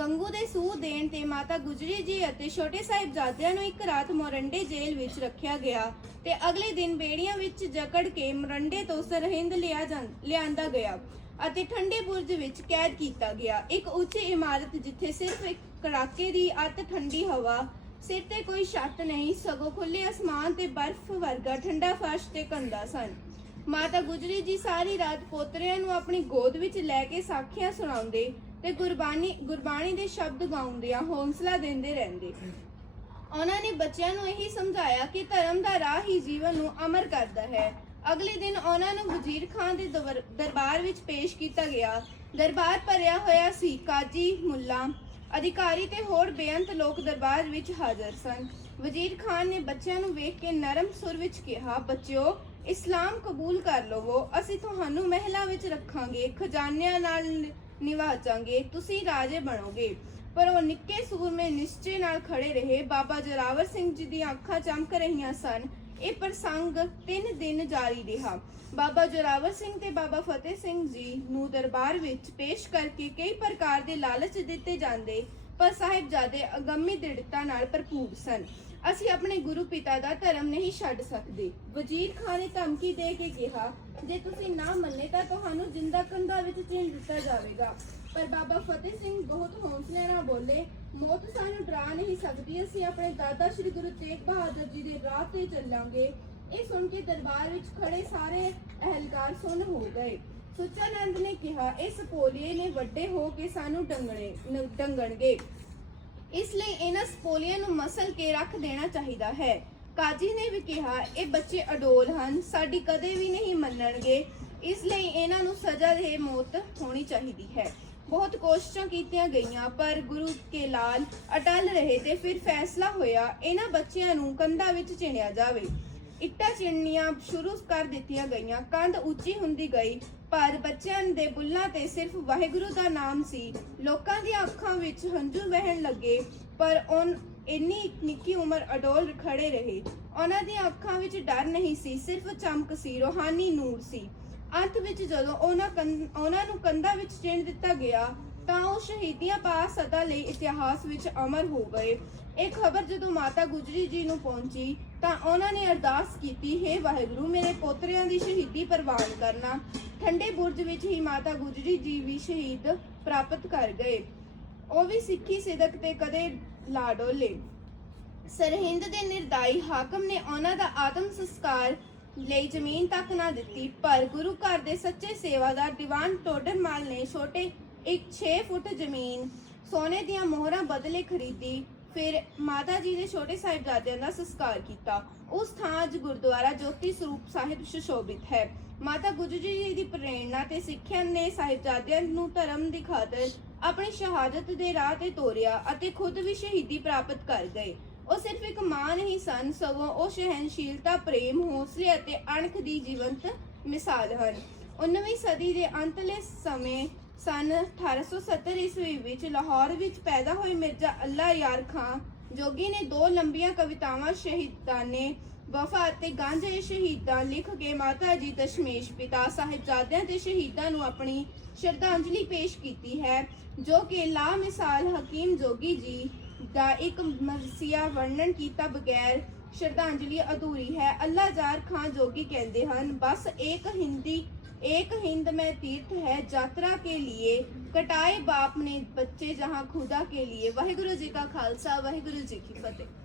ਗੰਗੂ ਦੇ ਸੂਹ ਦੇਣ ਤੇ ਮਾਤਾ ਗੁਜਰੀ ਜੀ ਅਤੇ ਛੋਟੇ ਸਾਹਿਬਜ਼ਾਦਿਆਂ ਨੂੰ ਇੱਕ ਰਾਤ ਮੋਰੰਡੇ ਜੇਲ੍ਹ ਵਿੱਚ ਰੱਖਿਆ ਗਿਆ ਤੇ ਅਗਲੇ ਦਿਨ ਬੇੜੀਆਂ ਵਿੱਚ ਜਕੜ ਕੇ ਮੋਰੰਡੇ ਤੋਂ ਸਰਹਿੰਦ ਲਿਆ ਜਾਂ- ਲਿਆਂਦਾ ਗਿਆ ਅਤੇ ਠੰਡੇ ਬੁਰਜ ਵਿੱਚ ਕੈਦ ਕੀਤਾ ਗਿਆ। ਇੱਕ ਉੱਚੀ ਇਮਾਰਤ ਜਿੱਥੇ ਸਿਰਫ ਇੱਕ ਕੜਾਕੇ ਦੀ ਅੱਤ ਠੰਡੀ ਹਵਾ, ਸਿਰ ਤੇ ਕੋਈ ਛੱਤ ਨਹੀਂ, ਸਗੋਂ ਖੁੱਲੇ ਅਸਮਾਨ ਤੇ ਬਰਫ਼ ਵਰਗਾ ਠੰਡਾ ਫਰਸ਼ ਤੇ ਕੰਧਾਂ ਸਨ। ਮਾਤਾ ਗੁਜਰੀ ਜੀ ਸਾਰੀ ਰਾਤ ਪੋਤਰਿਆਂ ਨੂੰ ਆਪਣੀ ਗੋਦ ਵਿੱਚ ਲੈ ਕੇ ਸਾਖੀਆਂ ਸੁਣਾਉਂਦੇ ਤੇ ਗੁਰਬਾਣੀ ਗੁਰਬਾਣੀ ਦੇ ਸ਼ਬਦ ਗਾਉਂਦਿਆਂ ਹੌਂਸਲਾ ਦਿੰਦੇ ਰਹਿੰਦੇ। ਉਹਨਾਂ ਨੇ ਬੱਚਿਆਂ ਨੂੰ ਇਹੀ ਸਮਝਾਇਆ ਕਿ ਧਰਮ ਦਾ ਰਾਹ ਹੀ ਜੀਵਨ ਨੂੰ ਅਮਰ ਕਰਦਾ ਹੈ। ਅਗਲੇ ਦਿਨ ਉਹਨਾਂ ਨੂੰ ਵਜ਼ੀਰ ਖਾਨ ਦੇ ਦਰਬਾਰ ਵਿੱਚ ਪੇਸ਼ ਕੀਤਾ ਗਿਆ। ਦਰਬਾਰ ਭਰਿਆ ਹੋਇਆ ਸੀ, ਕਾਜੀ, ਮੁੱਲਾ, ਅਧਿਕਾਰੀ ਤੇ ਹੋਰ ਬੇਅੰਤ ਲੋਕ ਦਰਬਾਰ ਵਿੱਚ ਹਾਜ਼ਰ ਸਨ। ਵਜ਼ੀਰ ਖਾਨ ਨੇ ਬੱਚਿਆਂ ਨੂੰ ਵੇਖ ਕੇ ਨਰਮ ਸੁਰ ਵਿੱਚ ਕਿਹਾ, ਬੱਚਿਓ, ਇਸਲਾਮ ਕਬੂਲ ਕਰ ਲਵੋ। ਅਸੀਂ ਤੁਹਾਨੂੰ ਮਹਿਲਾਂ ਵਿੱਚ ਰੱਖਾਂਗੇ, ਖਜ਼ਾਨਿਆਂ ਨਾਲ ਨਿਵਾਜਾਂਗੇ ਤੁਸੀਂ ਰਾਜੇ ਬਣੋਗੇ। ਪਰ ਉਹ ਨਿੱਕੇ ਸੂਰਮੇ ਨਿਸ਼ਚੇ ਨਾਲ ਖੜੇ ਰਹੇ। ਬਾਬਾ ਜੋਰਾਵਰ ਸਿੰਘ ਜੀ ਦੀਆਂ ਅੱਖਾਂ ਚਮਕ ਰਹੀਆਂ ਸਨ। ਇਹ ਪ੍ਰਸੰਗ 3 ਦਿਨ ਜਾਰੀ ਰਿਹਾ। ਬਾਬਾ ਜੋਰਾਵਰ ਸਿੰਘ ਤੇ ਬਾਬਾ ਫਤਿਹ ਸਿੰਘ ਜੀ ਨੂੰ ਦਰਬਾਰ ਵਿੱਚ ਪੇਸ਼ ਕਰਕੇ ਕਈ ਪ੍ਰਕਾਰ ਦੇ ਲਾਲਚ ਦਿੱਤੇ ਜਾਂਦੇ। ਪਰ ਸਾਹਿਬਜ਼ਾਦੇ ਅਗੰਮੀ ਦ੍ਰਿੜਤਾ ਨਾਲ ਭਰਪੂਰ ਸਨ। ਅਸੀਂ ਆਪਣੇ ਗੁਰੂ ਪਿਤਾ ਦਾ ਧਰਮ ਨਹੀਂ ਛੱਡ ਸਕਦੇ। ਵਜ਼ੀਰ ਖਾਨ ਨੇ ਧਮਕੀ ਦੇ ਕੇ ਕਿਹਾ, ਜੇ ਤੁਸੀਂ ਨਾ ਮੰਨੇ ਤਾਂ ਤੁਹਾਨੂੰ ਜਿੰਦਾ ਕੰਧਾਂ ਵਿੱਚ ਚਿਣ ਦਿੱਤਾ ਜਾਵੇਗਾ। ਪਰ ਬਾਬਾ ਫਤਿਹ ਸਿੰਘ ਬਹੁਤ ਹੌਂਸਲੇ ਨਾਲ ਬੋਲੇ, ਮੌਤ ਸਾਨੂੰ ਡਰਾ ਨਹੀਂ ਸਕਦੀ। ਅਸੀਂ ਆਪਣੇ ਦਾਦਾ ਸ੍ਰੀ ਗੁਰੂ ਤੇਗ ਬਹਾਦਰ ਜੀ ਦੇ ਰਾਹ ਤੇ ਚੱਲਾਂਗੇ। ਇਹ ਸੁਣ ਕੇ ਦਰਬਾਰ ਵਿੱਚ ਖੜੇ ਸਾਰੇ ਅਹਿਲਕਾਰ ਸੁਣ ਹੋ ਗਏ। ਸੁਚਾਨੰਦ ਨੇ ਕਿਹਾ, ਇਸ ਪੋਲੀਏ ਨੇ ਵੱਡੇ ਹੋ ਕੇ ਸਾਨੂੰ ਡੰਗਣੇ ਡੰਗਣਗੇ। ਇਸ ਲਈ ਇਹਨਾਂ ਸਪੋਲੀਆਂ ਨੂੰ ਮਸਲ ਕੇ ਰੱਖ ਦੇਣਾ ਚਾਹੀਦਾ ਹੈ। ਕਾਜੀ ਨੇ ਵੀ ਕਿਹਾ, ਇਹ ਬੱਚੇ ਅਡੋਲ ਹਨ, ਸਾਡੀ ਕਦੇ ਵੀ ਨਹੀਂ ਮੰਨਣਗੇ। ਇਸ ਲਈ ਇਹਨਾਂ ਨੂੰ ਸਜ਼ਾ ਦੇ ਮੌਤ ਹੋਣੀ ਚਾਹੀਦੀ ਹੈ। ਬਹੁਤ ਕੋਸ਼ਿਸ਼ਾਂ ਕੀਤੀਆਂ ਗਈਆਂ, ਪਰ ਗੁਰੂ ਕੇ ਲਾਲ ਅਟਲ ਰਹੇ ਤੇ ਫਿਰ ਫੈਸਲਾ ਹੋਇਆ, ਇਹਨਾਂ ਬੱਚਿਆਂ ਨੂੰ ਕੰਧਾਂ ਵਿੱਚ ਚਿਣਿਆ ਜਾਵੇ। ਇੱਟਾਂ ਚਿਣਨੀਆਂ ਸ਼ੁਰੂ ਕਰ ਦਿੱਤੀਆਂ ਗਈਆਂ। ਕੰਧ ਉੱਚੀ ਹੁੰਦੀ ਗਈ, ਪਰ ਬੱਚਿਆਂ ਦੇ ਬੁੱਲਾਂ ਤੇ ਸਿਰਫ ਵਾਹਿਗੁਰੂ ਦਾ ਨਾਮ ਸੀ। ਲੋਕਾਂ ਦੀਆਂ ਅੱਖਾਂ ਵਿੱਚ ਹੰਝੂ ਵਹਿਣ ਲੱਗੇ, ਪਰ ਉਨ, ਇੰਨੀ ਨਿੱਕੀ ਉਮਰ ਅਡੋਲ ਖੜੇ ਰਹੇ। ਉਹਨਾਂ ਦੀਆਂ ਅੱਖਾਂ ਵਿੱਚ ਡਰ ਨਹੀਂ ਸੀ, ਸਿਰਫ ਚਮਕ ਸੀ, ਰੋਹਾਨੀ ਨੂਰ ਸੀ। ਅੰਤ ਵਿੱਚ ਜਦੋਂ ਉਹਨਾਂ ਕੰਨ- ਉਹਨਾਂ ਨੂੰ ਕੰਧਾਂ ਵਿੱਚ ਚਿਣ ਦਿੱਤਾ ਗਿਆ ਤਾਂ ਉਹ ਸ਼ਹੀਦੀਆਂ ਪਾ ਸਦਾ ਲਈ ਇਤਿਹਾਸ ਵਿੱਚ ਅਮਰ ਹੋ ਗਏ। ਇਹ ਖਬਰ ਜਦੋਂ ਮਾਤਾ ਗੁਜਰੀ ਜੀ ਨੂੰ ਪਹੁੰਚੀ, ਤਾਂ ਉਹਨਾਂ ਨੇ ਅਰਦਾਸ ਕੀਤੀ, ਹੈ ਵਾਹਿਗੁਰੂ, ਮੇਰੇ ਪੋਤਰਿਆਂ ਦੀ ਸ਼ਹੀਦੀ ਪ੍ਰਵਾਨ ਕਰਨਾ। ਠੰਡੇ ਬੁਰਜ ਵਿੱਚ ਹੀ ਮਾਤਾ ਗੁਜਰੀ ਜੀ ਵੀ ਸ਼ਹੀਦ ਪ੍ਰਾਪਤ ਕਰ ਗਏ। ਉਹ ਵੀ ਸਿੱਖੀ ਸਿਦਕ ਤੇ ਕਦੇ ਲਾ ਡੋਲੇ। ਸਰਹਿੰਦ ਦੇ ਨਿਰਦਾਈ ਹਾਕਮ ਨੇ ਉਹਨਾਂ ਦਾ ਆਤਮ ਸੰਸਕਾਰ ਲਈ ਜ਼ਮੀਨ ਤੱਕ ਨਾ ਦਿੱਤੀ, ਪਰ ਗੁਰੂ ਘਰ ਦੇ ਸੱਚੇ ਸੇਵਾਦਾਰ ਦੀਵਾਨ ਟੋਡਰਮਾਲ ਨੇ ਛੋਟੇ ਇੱਕ 6 ਫੁੱਟ ਜ਼ਮੀਨ, ਸੋਨੇ ਦੀਆਂ ਮੋਹਰਾਂ ਬਦਲੇ ਖਰੀਦੀ, ਫਿਰ ਮਾਤਾ ਜੀ ਦੇ ਛੋਟੇ ਸਾਹਿਬਜ਼ਾਦਿਆਂ ਦਾ ਸੰਸਕਾਰ ਕੀਤਾ। ਉਸ ਥਾਂ ਅੱਜ ਗੁਰਦੁਆਰਾ ਜੋਤੀ ਸਰੂਪ ਸਾਹਿਬ ਸੁਸ਼ੋਭਿਤ ਹੈ। ਮਾਤਾ ਗੁਜਰੀ ਜੀ ਦੀ ਪ੍ਰੇਰਣਾ ਤੇ ਸਿੱਖਿਆ ਨੇ ਸਾਹਿਬਜ਼ਾਦਿਆਂ ਨੂੰ ਧਰਮ ਦੀ ਖਾਤਰ ਆਪਣੀ ਸ਼ਹਾਦਤ ਦੇ ਰਾਹ ਤੇ ਤੋਰਿਆ ਅਤੇ ਖੁਦ ਵੀ ਸ਼ਹੀਦੀ ਪ੍ਰਾਪਤ ਕਰ ਗਏ। ਉਹ ਸਿਰਫ ਇੱਕ ਮਾਂ ਨਹੀਂ ਸਨ, ਸਗੋਂ ਉਹ ਸਹਿਨਸ਼ੀਲਤਾ ਪ੍ਰੇਮ, ਹੌਸਲੇ ਅਤੇ ਅਣਖ ਦੀ ਜੀਵੰਤ ਮਿਸਾਲ ਹਨ। 19ਵੀਂ ਸਦੀ ਦੇ ਅੰਤਲੇ ਸਮੇਂ ਸਨ। 1870 ਈਸਵੀ ਵਿੱਚ ਲਾਹੌਰ ਵਿੱਚ ਪੈਦਾ ਹੋਏ ਮਿਰਜ਼ਾ ਅੱਲਾ ਯਾਰ ਖਾਂ ਜੋਗੀ ਨੇ ਦੋ ਲੰਬੀਆਂ ਕਵਿਤਾਵਾਂ ਸ਼ਹੀਦਾਨੇ ਵਫਾ ਅਤੇ ਗਾਂਝੇ ਸ਼ਹੀਦਾਂ ਲਿਖ ਕੇ ਮਾਤਾ ਜੀ ਦਸ਼ਮੇਸ਼ ਪਿਤਾ ਸਾਹਿਬਜ਼ਾਦਿਆਂ ਤੇ ਸ਼ਹੀਦਾਂ ਨੂੰ ਆਪਣੀ ਸ਼ਰਧਾਂਜਲੀ ਪੇਸ਼ ਕੀਤੀ ਹੈ, ਜੋ ਕਿ ਲਾ ਮਿਸਾਲ ਹਕੀਮ ਜੋਗੀ ਜੀ ਦਾ ਇੱਕ ਮਰਸੀਆ ਵਰਣਨ ਕੀਤਾ ਬਗੈਰ ਸ਼ਰਧਾਂਜਲੀ ਅਧੂਰੀ ਹੈ। ਅੱਲਾ ਜਾਰ ਖਾਨ ਜੋਗੀ ਕਹਿੰਦੇ ਹਨ, ਬਸ ਇੱਕ ਹਿੰਦੀ एक हिंद में तीर्थ है यात्रा के लिए कटाए बाप ने बच्चे जहां खुदा के लिए वाहिगुरु जी का खालसा वाहिगुरु जी की फतेह